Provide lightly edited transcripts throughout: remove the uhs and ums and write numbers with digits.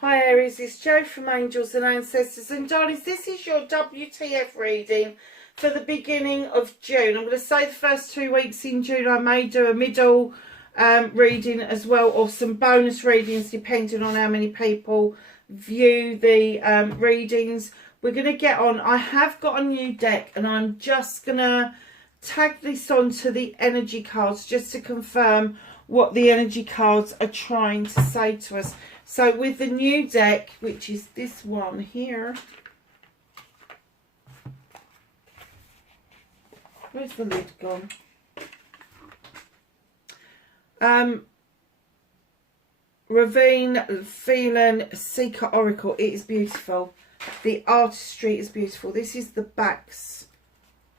Hi Aries, it's Jo from Angels and Ancestors, and darlings, this is your WTF reading for the beginning of June. I'm going to say the first 2 weeks in June. I may do a middle reading as well, or some bonus readings depending on how many people view the readings. We're going to get on. I have got a new deck and I'm just going to tag this onto the energy cards just to confirm what the energy cards are trying to say to us. So with the new deck, which is this one here. Where's the lid gone? Ravine, Phelan, Seeker Oracle. It is beautiful. The artistry is beautiful. This is the backs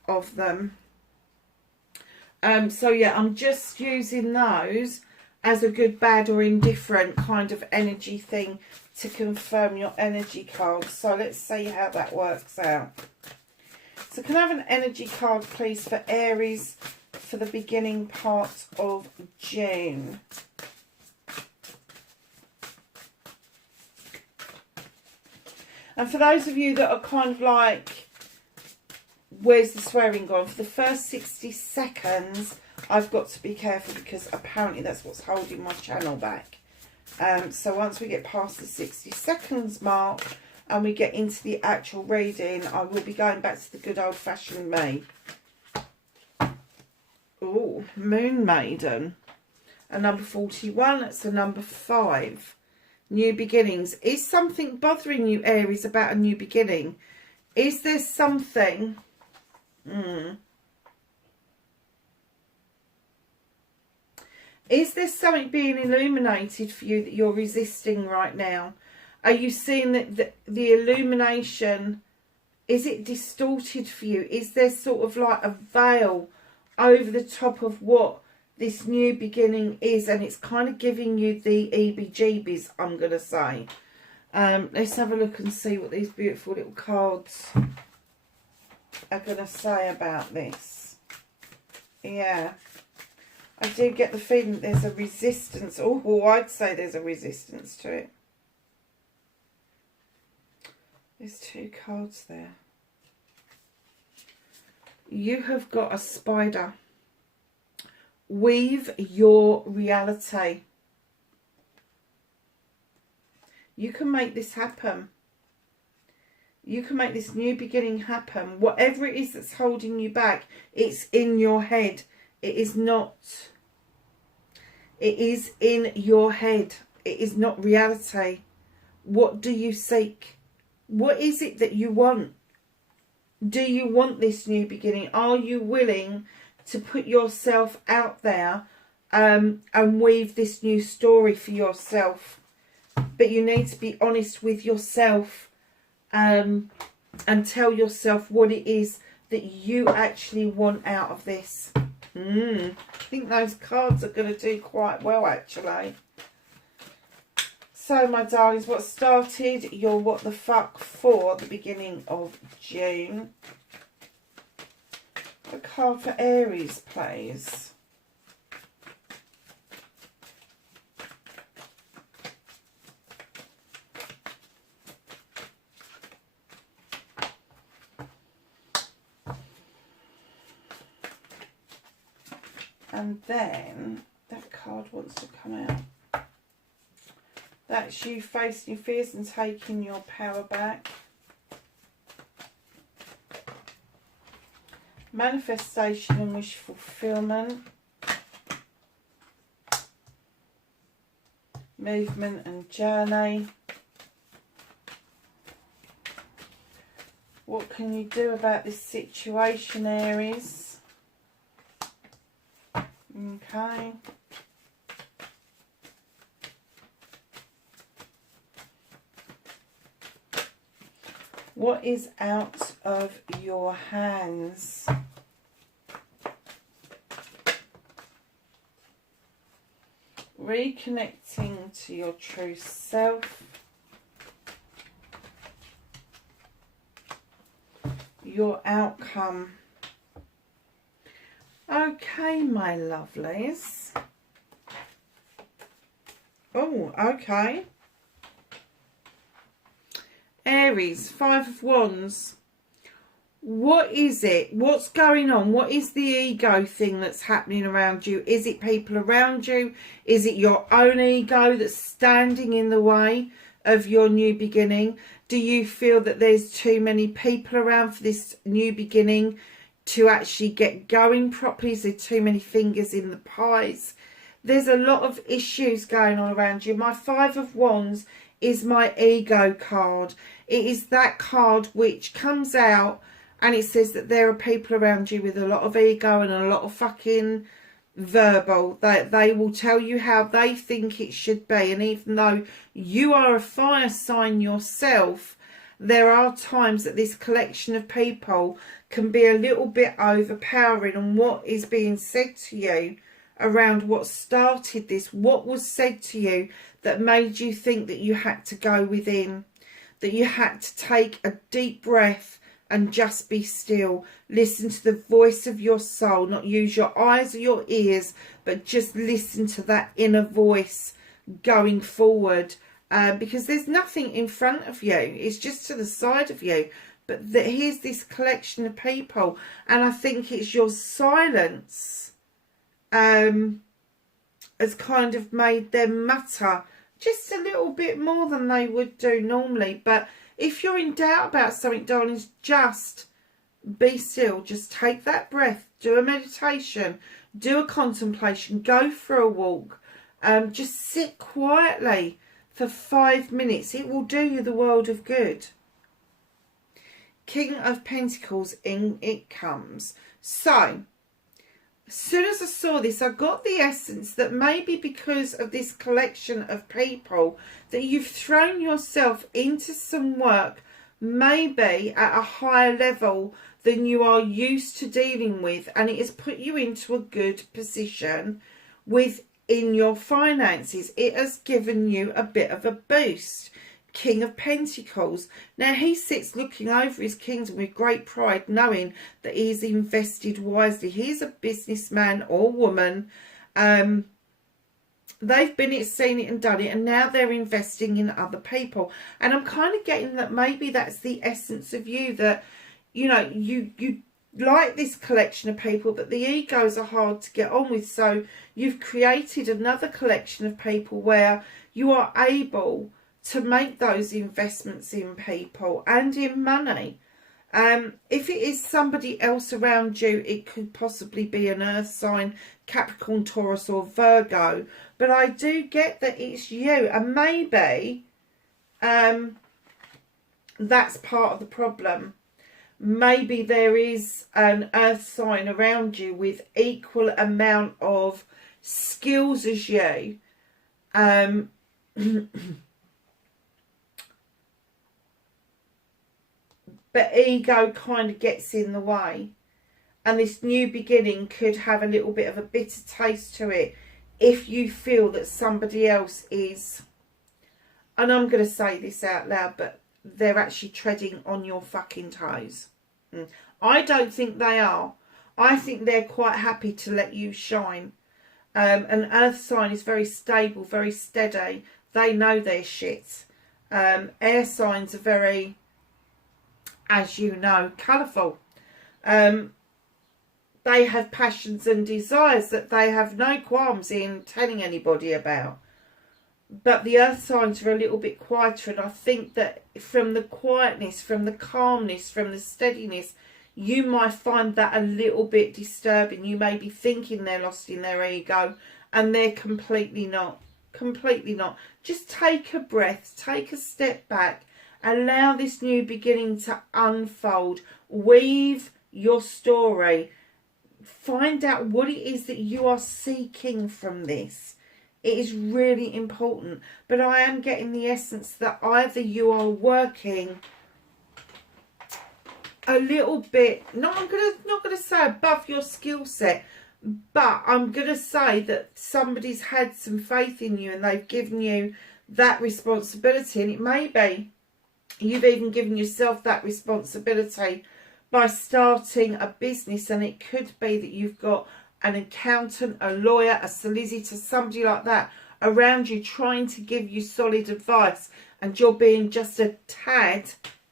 of them. So yeah, I'm just using those as a good, bad or indifferent kind of energy thing to confirm your energy cards. So let's see how that works out. So can I have an energy card please for Aries for the beginning part of June? And for those of you that are kind of like, where's the swearing gone? For the first 60 seconds, I've got to be careful because apparently that's what's holding my channel back. So once we get past the 60 seconds mark and we get into the actual reading, I will be going back to the good old-fashioned me. Oh, Moon Maiden. A number 41, that's a number 5. New beginnings. Is something bothering you, Aries, about a new beginning? Is there something... Is there something being illuminated for you that you're resisting right now? Are you seeing that the illumination, is it distorted for you? Is there sort of like a veil over the top of what this new beginning is? And it's kind of giving you the EBGBs, I'm going to say. Let's have a look and see what these beautiful little cards are going to say about this. Yeah. I do get the feeling that there's a resistance. Oh, I'd say there's a resistance to it. There's 2 cards there. You have got a spider. Weave your reality. You can make this happen. You can make this new beginning happen. Whatever it is that's holding you back, it's in your head. It is not. It is in your head. It is not reality. What do you seek? What is it that you want? Do you want this new beginning? Are you willing to put yourself out there and weave this new story for yourself? But you need to be honest with yourself and tell yourself what it is that you actually want out of this. I think those cards are going to do quite well, actually. So, my darlings, what started your what the fuck for the beginning of June? A card for Aries, please. And then that card wants to come out. That's you facing your fears and taking your power back. Manifestation and wish fulfillment. Movement and journey. What can you do about this situation, Aries? Okay. What is out of your hands? Reconnecting to your true self. Your outcome. Okay, my lovelies. Oh, okay. Aries, 5 of Wands. What is it? What's going on? What is the ego thing that's happening around you? Is it people around you? Is it your own ego that's standing in the way of your new beginning? Do you feel that there's too many people around for this new beginning to actually get going properly? Is there too many fingers in the pies? There's a lot of issues going on around you. My 5 of Wands is my ego card. It is that card which comes out and it says that there are people around you with a lot of ego and a lot of fucking verbal. They will tell you how they think it should be. And even though you are a fire sign yourself, there are times that this collection of people can be a little bit overpowering. And what is being said to you around what started this, what was said to you that made you think that you had to go within, that you had to take a deep breath and just be still. Listen to the voice of your soul, not use your eyes or your ears, but just listen to that inner voice going forward. Because there's nothing in front of you. It's just to the side of you. But here's this collection of people. And I think it's your silence has kind of made them mutter just a little bit more than they would do normally. But if you're in doubt about something, darlings, just be still. Just take that breath. Do a meditation. Do a contemplation. Go for a walk. Just sit quietly for 5 minutes. It will do you the world of good. King of Pentacles, in it comes. So, as soon as I saw this, I got the essence that maybe because of this collection of people that you've thrown yourself into some work, maybe at a higher level than you are used to dealing with, and it has put you into a good position within your finances. It has given you a bit of a boost. King of Pentacles. Now he sits looking over his kingdom with great pride, knowing that he's invested wisely. He's a businessman or woman. They've been it, seen it and done it, and now they're investing in other people. And I'm kind of getting that maybe that's the essence of you, that you know, you like this collection of people, but the egos are hard to get on with. So you've created another collection of people where you are able to make those investments in people and in money. If it is somebody else around you, it could possibly be an earth sign, Capricorn, Taurus or Virgo. But I do get that it's you. And maybe that's part of the problem. Maybe there is an earth sign around you with equal amount of skills as you. But ego kind of gets in the way. And this new beginning could have a little bit of a bitter taste to it if you feel that somebody else is, and I'm going to say this out loud, but they're actually treading on your fucking toes. I don't think they are. I think they're quite happy to let you shine. An earth sign is very stable, very steady. They know their shit. Air signs are very, as you know, colourful. They have passions and desires that they have no qualms in telling anybody about. But the earth signs are a little bit quieter, and I think that from the quietness, from the calmness, from the steadiness, you might find that a little bit disturbing. You may be thinking they're lost in their ego, and they're completely not. Completely not. Just take a breath, take a step back, allow this new beginning to unfold. Weave your story. Find out what it is that you are seeking from this. It is really important. But I am getting the essence that either you are working a little bit, not gonna say above your skill set, but I'm gonna say that somebody's had some faith in you and they've given you that responsibility. And it may be you've even given yourself that responsibility by starting a business, and it could be that you've got an accountant, a lawyer, a solicitor, somebody like that around you trying to give you solid advice, and you're being just a tad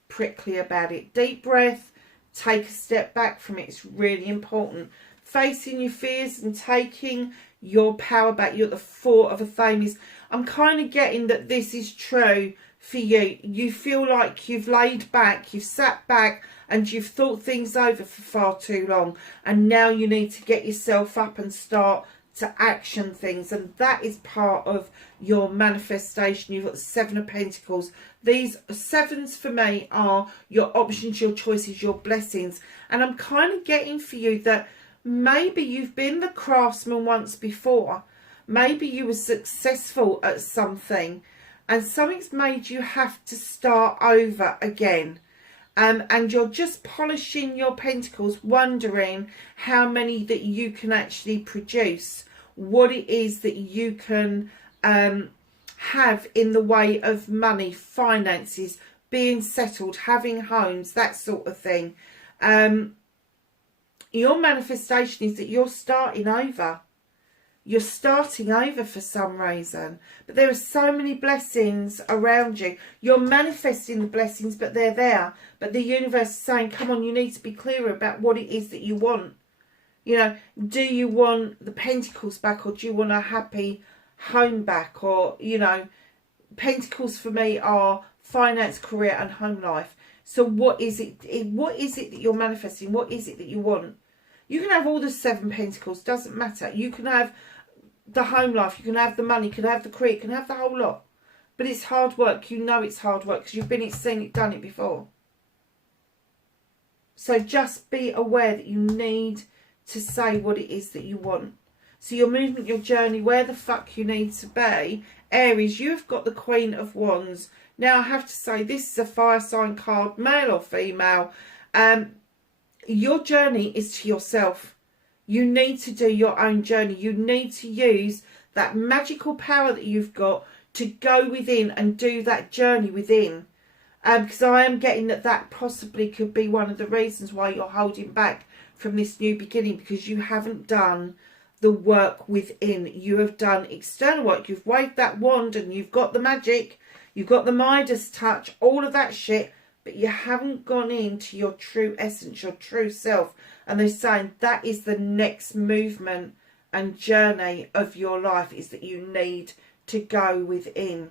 prickly about it. Deep breath, take a step back from it. It's really important. Facing your fears and taking your power back. You're at the Four of Athames. I'm kind of getting that this is true for you. You feel like you've laid back, you've sat back, and you've thought things over for far too long. And now you need to get yourself up and start to action things. And that is part of your manifestation. You've got the Seven of Pentacles. These sevens for me are your options, your choices, your blessings. And I'm kind of getting for you that maybe you've been the craftsman once before. Maybe you were successful at something and something's made you have to start over again. And you're just polishing your pentacles, wondering how many that you can actually produce, what it is that you can have in the way of money, finances, being settled, having homes, that sort of thing. Your manifestation is that you're starting over. You're starting over for some reason. But there are so many blessings around you. You're manifesting the blessings, but they're there. But the universe is saying, come on, you need to be clearer about what it is that you want. You know, do you want the pentacles back, or do you want a happy home back? Or, you know, pentacles for me are finance, career and home life. So what is it? What is it that you're manifesting? What is it that you want? You can have all the Seven Pentacles, doesn't matter. You can have the home life, you can have the money, you can have the career, you can have the whole lot. But it's hard work. You know it's hard work because you've been seen it, done it before. So just be aware that you need to say what it is that you want. So your movement, your journey, where the fuck you need to be. Aries, you've got the Queen of Wands. Now I have to say, this is a fire sign card, male or female. Your journey is to yourself. You need to do your own journey. You need to use that magical power that you've got to go within and do that journey within. Because I am getting that possibly could be one of the reasons why you're holding back from this new beginning, because you haven't done the work within. You have done external work. You've waved that wand and you've got the magic. You've got the Midas touch, all of that shit. But you haven't gone into your true essence, your true self. And they're saying that is the next movement and journey of your life, is that you need to go within.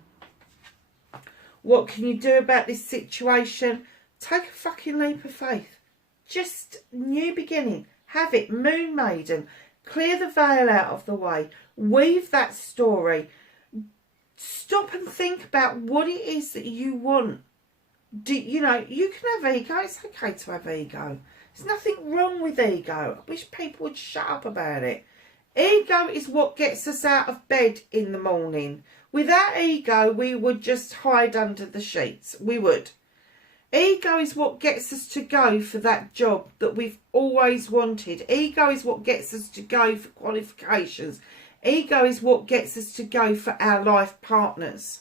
What can you do about this situation? Take a fucking leap of faith. Just new beginning. Have it. Moon Maiden. Clear the veil out of the way. Weave that story. Stop and think about what it is that you want. You know, you can have ego. It's okay to have ego. There's nothing wrong with ego. I wish people would shut up about it. Ego is what gets us out of bed in the morning. Without ego, we would just hide under the sheets. We would. Ego is what gets us to go for that job that we've always wanted. Ego is what gets us to go for qualifications. Ego is what gets us to go for our life partners.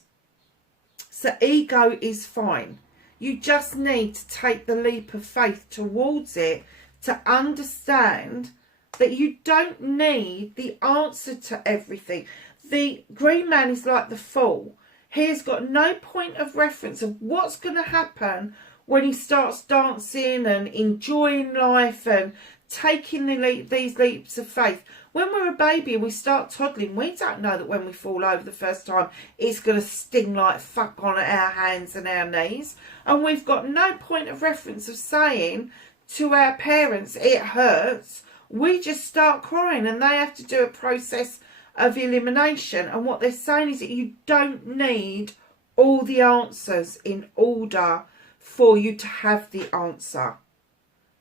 So ego is fine. You just need to take the leap of faith towards it to understand that you don't need the answer to everything. The green man is like the Fool. He has got no point of reference of what's going to happen when he starts dancing and enjoying life and taking these leaps of faith. When we're a baby and we start toddling, we don't know that when we fall over the first time, it's going to sting like fuck on our hands and our knees. And we've got no point of reference of saying to our parents, it hurts. We just start crying and they have to do a process of elimination. And what they're saying is that you don't need all the answers in order for you to have the answer.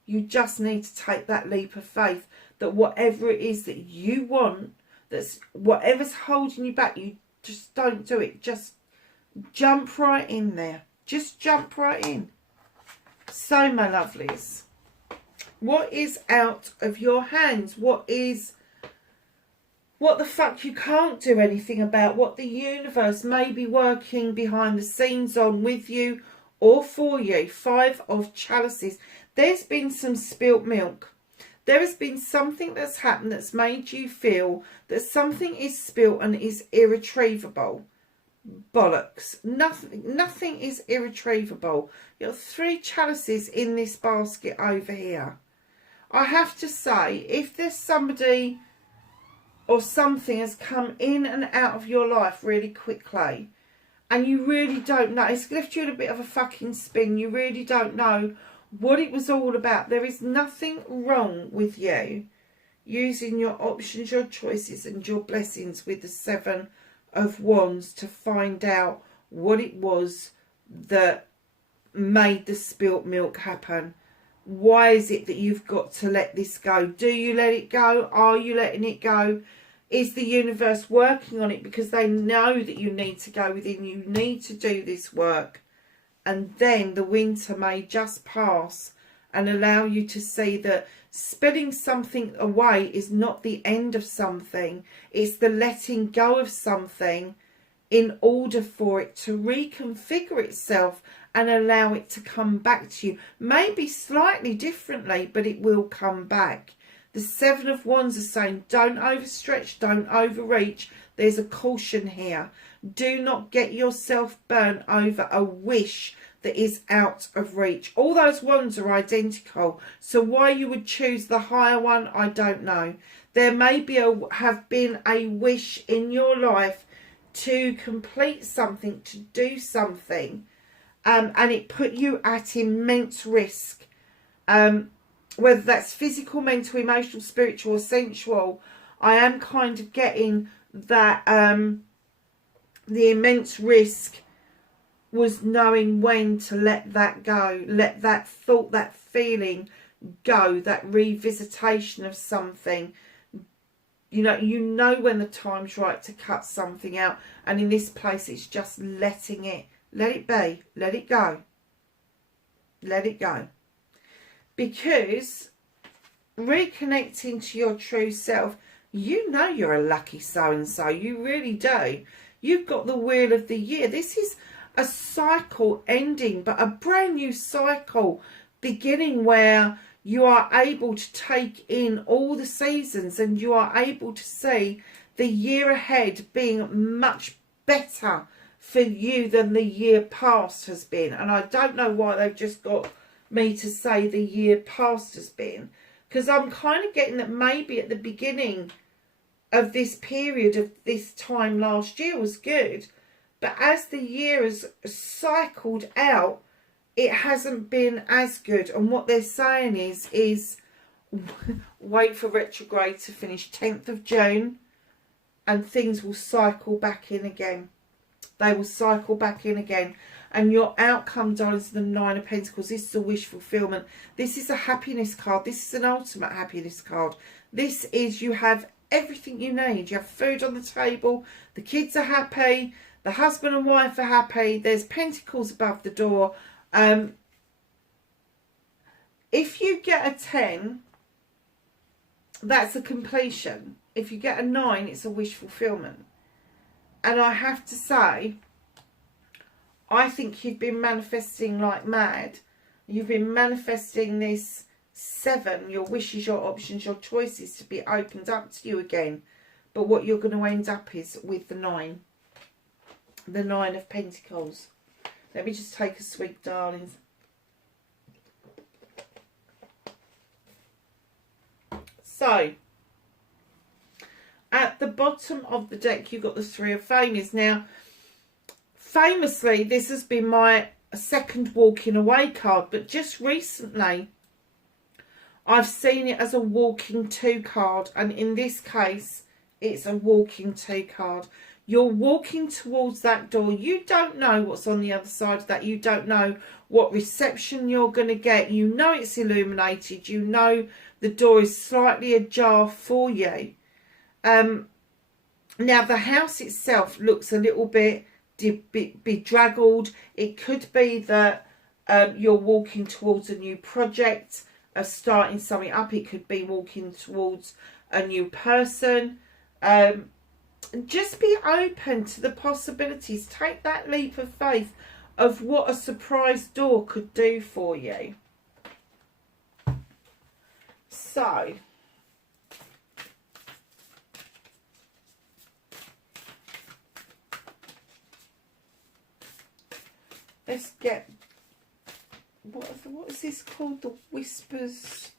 You just need to take that leap of faith that whatever it is that you want, that's whatever's holding you back, you just don't do it. Just jump right in there. Just jump right in. So, my lovelies, what is out of your hands? What the fuck you can't do anything about? What the universe may be working behind the scenes on with you or for you? Five of Chalices. There's been some spilt milk. There has been something that's happened that's made you feel that something is spilt and is irretrievable. bollocks. Nothing is irretrievable. You've got 3 chalices in this basket over here. I have to say, if there's somebody or something has come in and out of your life really quickly, and you really don't know, it's left you in a bit of a fucking spin, you really don't know what it was all about, there is nothing wrong with you using your options, your choices and your blessings with the 7 of Wands to find out what it was that made the spilt milk happen. Why is it that you've got to let this go? Do you let it go? Are you letting it go? Is the universe working on it because they know that you need to go within, you need to do this work? And then the winter may just pass and allow you to see that spilling something away is not the end of something. It's the letting go of something in order for it to reconfigure itself and allow it to come back to you. Maybe slightly differently, but it will come back. The 7 of Wands is saying, don't overstretch, don't overreach. There's a caution here. Do not get yourself burnt over a wish that is out of reach. All those wands are identical. So why you would choose the higher one, I don't know. There may be have been a wish in your life to complete something, to do something, and it put you at immense risk. Whether that's physical, mental, emotional, spiritual or sensual, I am kind of getting that the immense risk was knowing when to let that go, let that thought, that feeling go, that revisitation of something. You know when the time's right to cut something out, and in this place it's just letting it, let it be, let it go, let it go. Because reconnecting to your true self, you know you're a lucky so-and-so, you really do. You've got the wheel of the year. This is a cycle ending, but a brand new cycle beginning where you are able to take in all the seasons and you are able to see the year ahead being much better for you than the year past has been. And I don't know why they've just got me to say the year past has been, because I'm kind of getting that maybe at the beginning of this period of this time last year was good, but as the year has cycled out, it hasn't been as good. And what they're saying is wait for retrograde to finish 10th of June and things will cycle back in again. They will cycle back in again. And your outcome, darling, is the 9 of Pentacles. This is a wish fulfillment. This is a happiness card. This is an ultimate happiness card. This is you have everything you need. You have food on the table. The kids are happy. The husband and wife are happy. There's pentacles above the door. If you get a 10, that's a completion. If you get a 9, it's a wish fulfillment. And I have to say, I think you've been manifesting like mad. You've been manifesting this 7, your wishes, your options, your choices to be opened up to you again. But what you're going to end up is with the 9. The 9 of Pentacles. Let me just take a swig, darlings. So, at the bottom of the deck, you've got the 3 of Famies. Now, famously, this has been my second walking away card, but just recently, I've seen it as a walking to card, and in this case, it's a walking to card. You're walking towards that door. You don't know what's on the other side of that. You don't know what reception you're going to get. You know it's illuminated. You know the door is slightly ajar for you. Now, the house itself looks a little bit bedraggled. It could be that you're walking towards a new project, starting something up. It could be walking towards a new person. Just be open to the possibilities. Take that leap of faith of what a surprise door could do for you. So, Let's get, what is this called? The Whispers.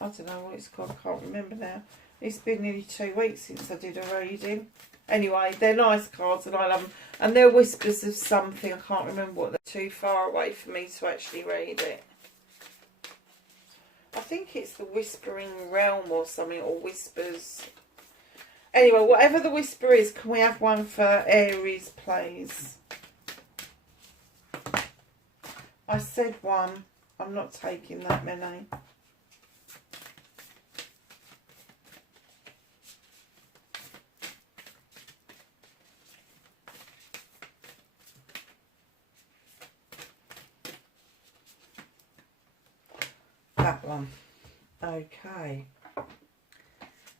I don't know what it's called. I can't remember now. It's been nearly 2 weeks since I did a reading. Anyway, they're nice cards and I love them. And they're whispers of something. I can't remember what. They're too far away for me to actually read it. I think it's the Whispering Realm or something, or Whispers. Anyway, whatever the whisper is, can we have one for Aries, please? I said one. I'm not taking that many. That one. Okay.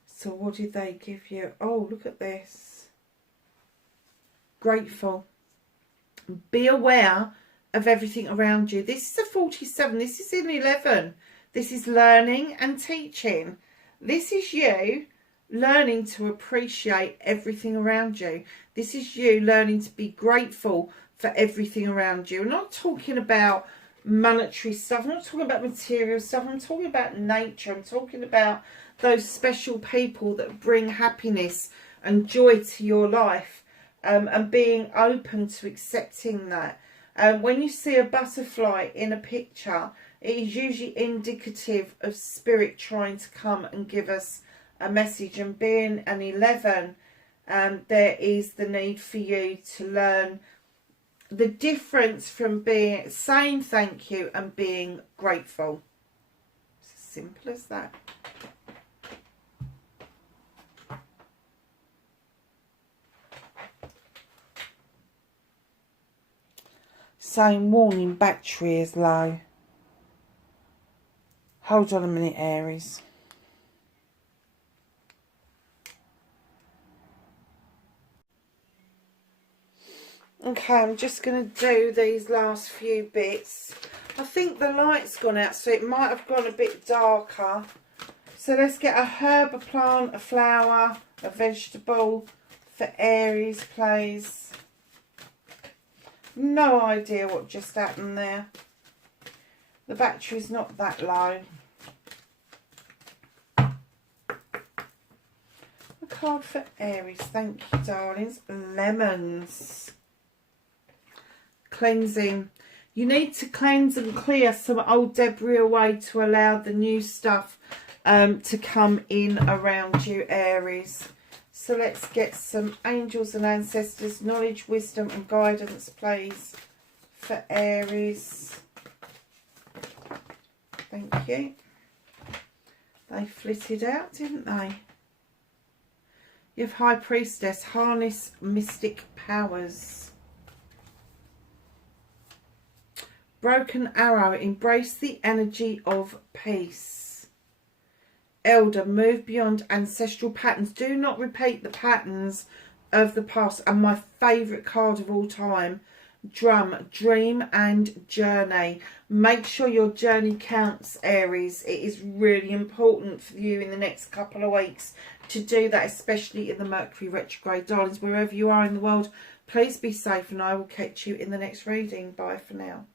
So what did they give you? Oh, look at this. Grateful. Be aware of everything around you. This is a 47. This is in 11. This is learning and teaching. This is you learning to appreciate everything around you. This is you learning to be grateful for everything around you. I'm not talking about monetary stuff. I'm not talking about material stuff. I'm talking about nature. I'm talking about those special people that bring happiness and joy to your life, and being open to accepting that. When you see a butterfly in a picture, it is usually indicative of spirit trying to come and give us a message. And being an 11, there is the need for you to learn the difference from saying thank you and being grateful. It's as simple as that. Saying warning, battery is low. Hold on a minute, Aries. Okay, I'm just going to do these last few bits. I think the light's gone out, so it might have gone a bit darker. So let's get a herb, a plant, a flower, a vegetable for Aries, please. No idea what just happened there. The battery's not that low. A card for Aries, thank you, darlings. Lemons. Cleansing. You need to cleanse and clear some old debris away to allow the new stuff to come in around you, Aries. So let's get some angels and ancestors, knowledge, wisdom and guidance, please, for Aries. Thank you. They flitted out, didn't they? You have High Priestess, harness mystic powers. Broken Arrow, embrace the energy of peace. Elder, move beyond ancestral patterns. Do not repeat the patterns of the past. And my favourite card of all time, Drum, dream and journey. Make sure your journey counts, Aries. It is really important for you in the next couple of weeks to do that, especially in the Mercury retrograde. Darlings, wherever you are in the world, please be safe and I will catch you in the next reading. Bye for now.